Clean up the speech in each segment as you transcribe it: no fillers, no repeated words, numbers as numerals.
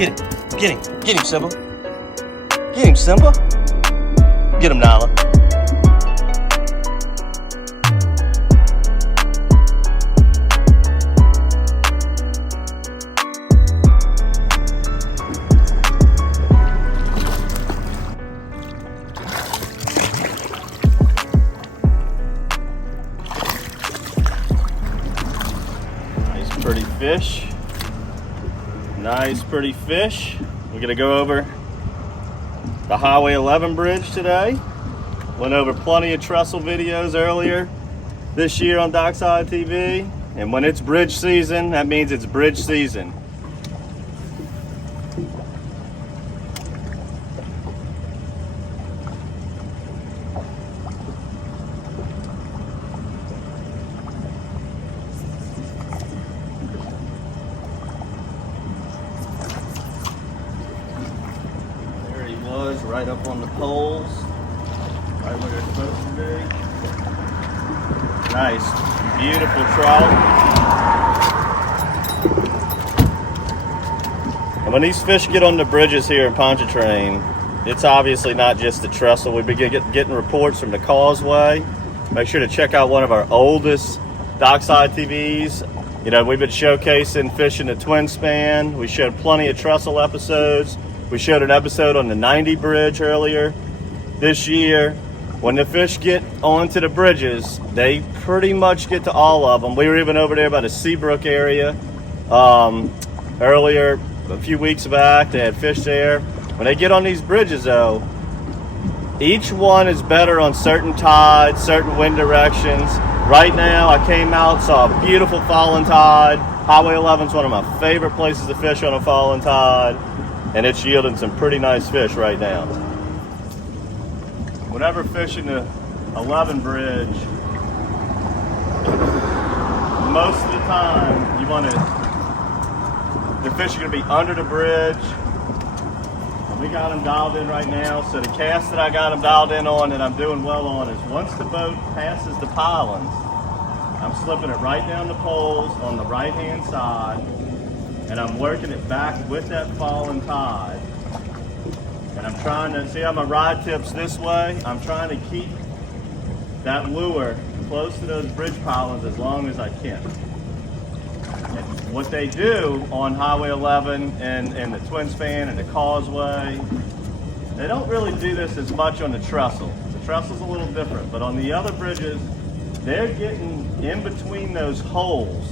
Get him, Simba. Get him, Simba. Get him, Nala. Nice, pretty fish. Nice, pretty fish. We're gonna go over the Highway 11 bridge today. Went over plenty of trestle videos earlier this year on DockSide TV. And when it's bridge season, that means it's bridge season. Right up on the poles, right where they're supposed to be. Nice, beautiful trout. And when these fish get on the bridges here in Pontchartrain, it's obviously not just the trestle. We've been getting reports from the causeway. Make sure to check out one of our oldest DockSide TVs. You know, we've been showcasing fishing the twin span. We showed plenty of trestle episodes. We showed an episode on the 90 bridge earlier this year. When the fish get onto the bridges, they pretty much get to all of them. We were even over there by the Seabrook area earlier, a few weeks back. They had fish there. When they get on these bridges though, each one is better on certain tides, certain wind directions. Right now, I came out, saw a beautiful falling tide. Highway 11 is one of my favorite places to fish on a falling tide. And it's yielding some pretty nice fish right now. Whenever fishing the 11 bridge, most of the time the fish are gonna be under the bridge. And we got them dialed in right now. So the cast that I got them dialed in on and I'm doing well on is once the boat passes the pilings, I'm slipping it right down the poles on the right-hand side. And I'm working it back with that falling tide. And I'm trying to, see how my rod tips this way? I'm trying to keep that lure close to those bridge pilings as long as I can. And what they do on Highway 11 and the twin span and the causeway, they don't really do this as much on the trestle. The trestle's a little different, but on the other bridges, they're getting in between those holes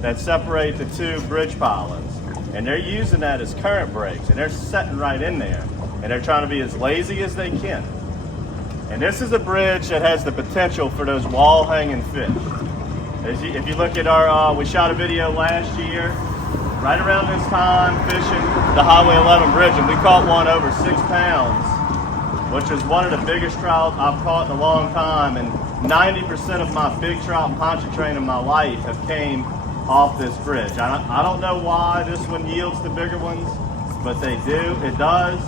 that separate the two bridge pilings. And they're using that as current breaks, and they're setting right in there. And they're trying to be as lazy as they can. And this is a bridge that has the potential for those wall-hanging fish. If you look at our, we shot a video last year, right around this time, fishing the Highway 11 bridge, and we caught one over 6 pounds, which is one of the biggest trout I've caught in a long time. And 90% of my big trout in Pontchartrain in my life have came off this bridge. I don't know why this one yields the bigger ones, but they do. It does.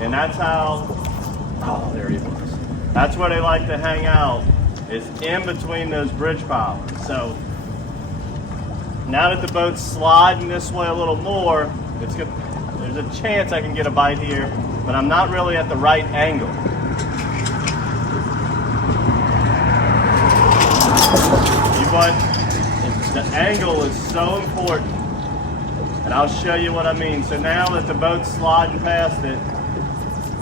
And that's how, oh, there he was. That's where they like to hang out, is in between those bridge pilings. So now that the boat's sliding this way a little more, it's good. There's a chance I can get a bite here, but I'm not really at the right angle. But the angle is so important, and I'll show you what I mean. So now that the boat's sliding past it,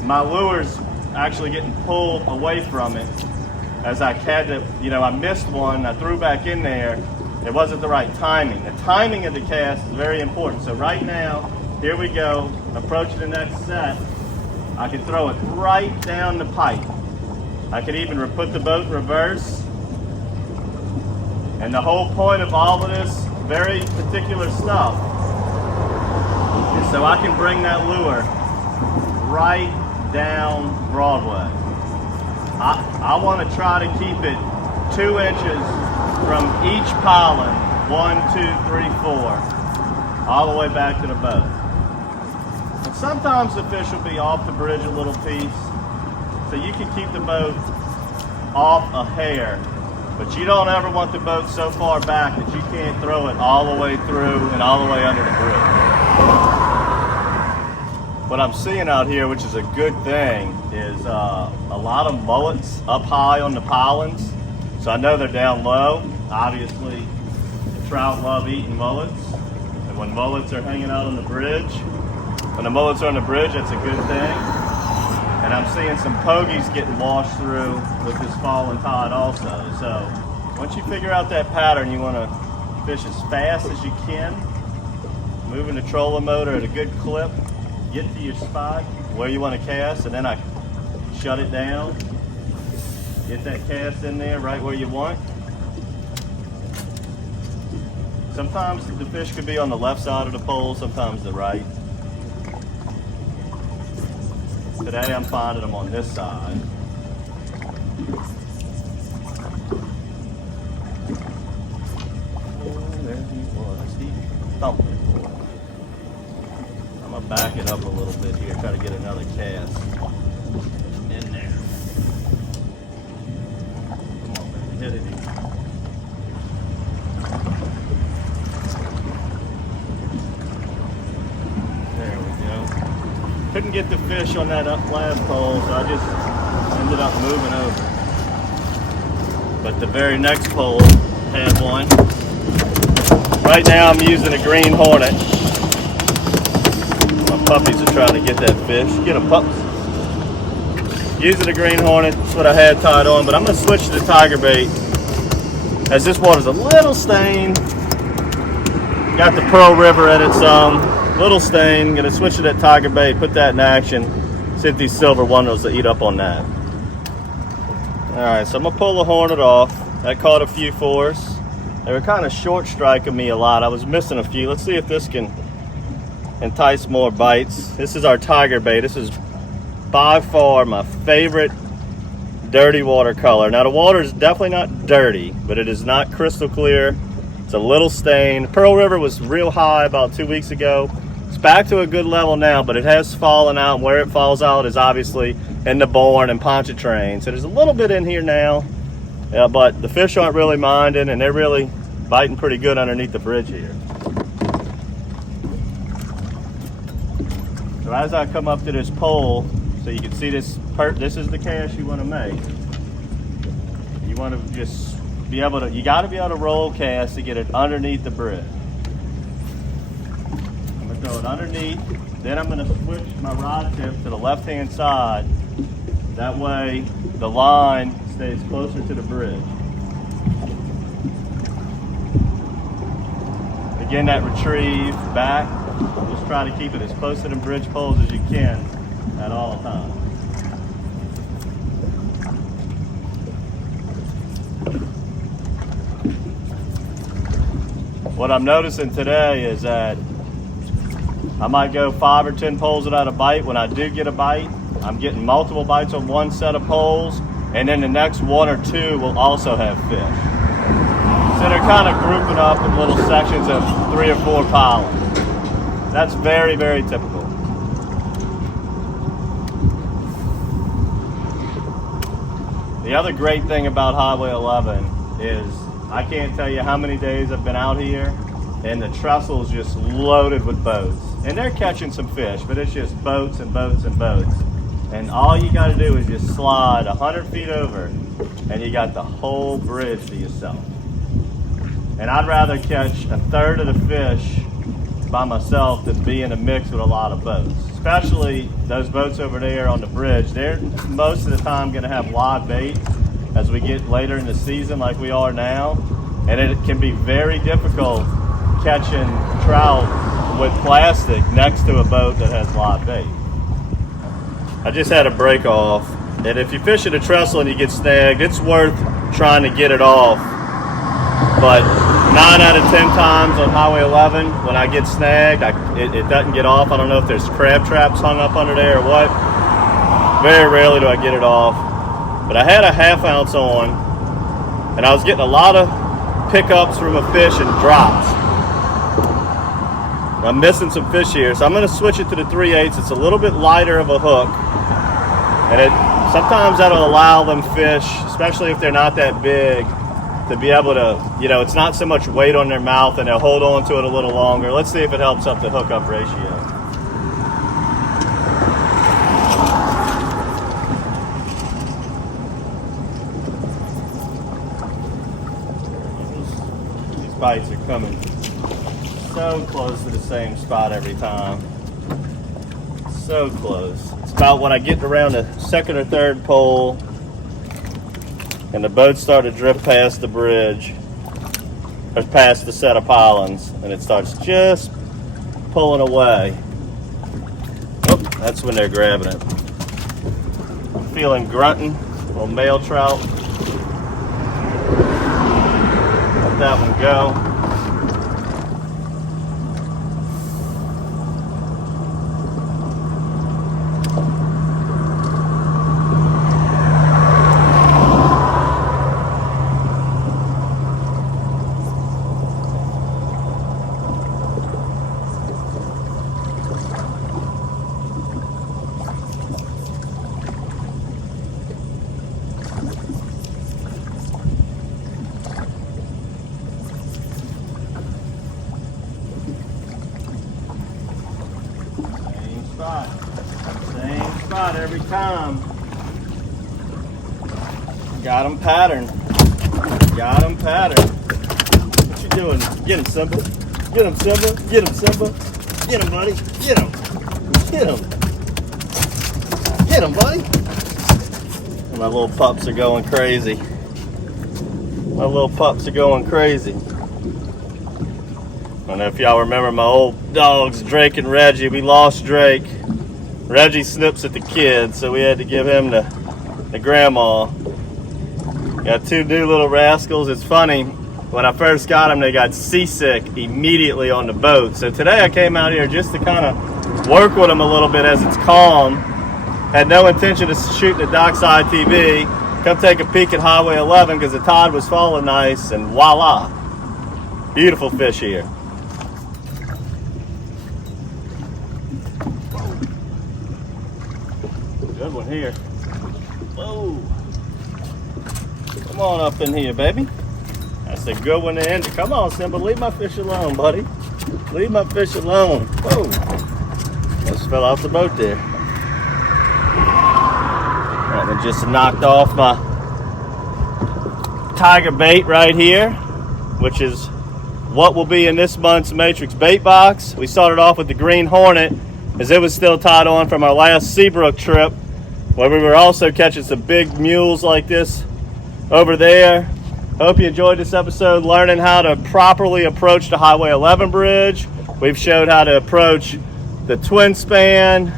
my lure's actually getting pulled away from it as I had to, I missed one, I threw back in there. It wasn't the right timing. The timing of the cast is very important. So right now, here we go, approaching the next set. I can throw it right down the pipe. I could even put the boat in reverse. And the whole point of all of this very particular stuff is so I can bring that lure right down Broadway. I want to try to keep it 2 inches from each piling, 1, 2, 3, 4, all the way back to the boat. And sometimes the fish will be off the bridge a little piece, so you can keep the boat off a hair. But you don't ever want the boat so far back that you can't throw it all the way through and all the way under the bridge. what I'm seeing out here, which is a good thing, is a lot of mullets up high on the pilings. So I know they're down low. Obviously, the trout love eating mullets. And when mullets are hanging out on the bridge, when the mullets are on the bridge, that's a good thing. And I'm seeing some pogies getting washed through with this falling tide also. So once you figure out that pattern, you want to fish as fast as you can, moving the trolling motor at a good clip, get to your spot where you want to cast, and then I shut it down, get that cast in there right where you want. Sometimes the fish could be on the left side of the pole, sometimes the right. Today I'm finding them on this side. Oh, there he was. He thumped it, boy. I'm gonna back it up a little bit here, try to get another cast in there. Come on, baby, hit it here. There we go. Couldn't get the fish on that last pole, so I just ended up moving over. But the very next pole had one. Right now I'm using a green hornet. My puppies are trying to get that fish. Get them, pups. Using a green hornet, that's what I had tied on, but I'm gonna switch to the tiger bait as this water's a little stained. Got the Pearl River in it some. Little stain. Gonna switch to that tiger bait, put that in action, see if these silver wonders will eat up on that. Alright, so I'm gonna pull the hornet off. That caught a few for us. They were kind of short striking me a lot. I was missing a few. Let's see if this can entice more bites. This is our tiger bait. This is by far my favorite dirty water color. Now the water is definitely not dirty, but it is not crystal clear. It's a little stained. Pearl River was real high about 2 weeks ago. It's back to a good level now, but it has fallen out. And where it falls out is obviously in the Bourne and Pontchartrain. So there's a little bit in here now, but the fish aren't really minding, and they're really biting pretty good underneath the bridge here. So as I come up to this pole, so you can see this is the cast you want to make. You want to just be able to, you got to be able to roll cast to get it underneath the bridge. I'm going to throw it underneath, then I'm going to switch my rod tip to the left hand side. That way the line stays closer to the bridge. Again, that retrieve back, just try to keep it as close to the bridge poles as you can at all times. What I'm noticing today is that I might go 5 or 10 poles without a bite. When I do get a bite, I'm getting multiple bites on one set of poles, and then the next 1 or 2 will also have fish. So they're kind of grouping up in little sections of 3 or 4 pilings. That's very, very typical. The other great thing about Highway 11 is I can't tell you how many days I've been out here and the trestle's just loaded with boats. And they're catching some fish, but it's just boats and boats and boats. And all you got to do is just slide 100 feet over and you got the whole bridge to yourself. And I'd rather catch a third of the fish by myself than be in a mix with a lot of boats. Especially those boats over there on the bridge. They're most of the time going to have live bait as we get later in the season like we are now. And it can be very difficult catching trout with plastic next to a boat that has live bait. I just had a break off. And if you fish at a trestle and you get snagged, it's worth trying to get it off. But 9 out of 10 times on Highway 11, when I get snagged, it doesn't get off. I don't know if there's crab traps hung up under there or what. Very rarely do I get it off. But I had a 1/2 ounce on, and I was getting a lot of pickups from a fish and drops. I'm missing some fish here, so I'm going to switch it to the 3/8. It's a little bit lighter of a hook, and sometimes that'll allow them fish, especially if they're not that big, to be able to, it's not so much weight on their mouth and they'll hold on to it a little longer. Let's see if it helps up the hookup ratio. bites are coming so close to the same spot every time. So close. It's about when I get around the second or third pole and the boat started to drift past the bridge, or past the set of pilings, and it starts just pulling away. Oh, that's when they're grabbing it. I'm feeling grunting, little male trout. Let that one go. Same spot every time. Got him patterned. Got him patterned. What you doing? Get him, Simba. Get him, Simba. Get him, Simba. Get him, buddy. Get him. Get him. Get him, buddy. And my little pups are going crazy. My little pups are going crazy. I don't know if y'all remember my old dogs, Drake and Reggie. We lost Drake. Reggie snips at the kids, so we had to give him to grandma. Got two new little rascals. It's funny, when I first got them, they got seasick immediately on the boat. So today I came out here just to kind of work with them a little bit as it's calm. Had no intention of shooting at DockSide TV. Come take a peek at Highway 11 because the tide was falling nice, and voila. Beautiful fish here. Good one here. Whoa. Come on up in here, baby. That's a good one to end it. Come on, Simba. Leave my fish alone, buddy. Leave my fish alone. Whoa. Just fell off the boat there. That one just knocked off my tiger bait right here, which is what will be in this month's Matrix bait box. We started off with the Green Hornet as it was still tied on from our last Seabrook trip, where we were also catching some big mules like this over there. Hope you enjoyed this episode, learning how to properly approach the Highway 11 bridge. We've showed how to approach the twin span,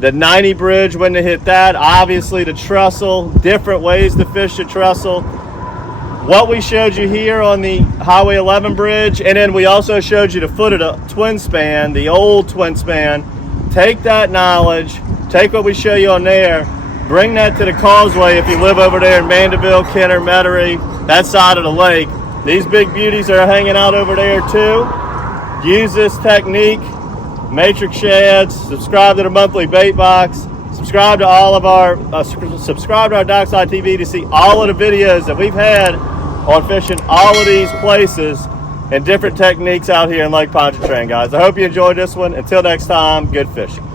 the 90 bridge, when to hit that, obviously the trestle, different ways to fish the trestle. What we showed you here on the Highway 11 bridge, and then we also showed you the foot of the twin span, the old twin span. Take that knowledge, take what we show you on there, bring that to the causeway if you live over there in Mandeville, Kenner, Metairie, that side of the lake. These big beauties are hanging out over there too. Use this technique, Matrix Shads, subscribe to the monthly bait box, subscribe to all of our, subscribe to our DockSide TV to see all of the videos that we've had on fishing all of these places and different techniques out here in Lake Pontchartrain, guys. I hope you enjoyed this one. Until next time, good fishing.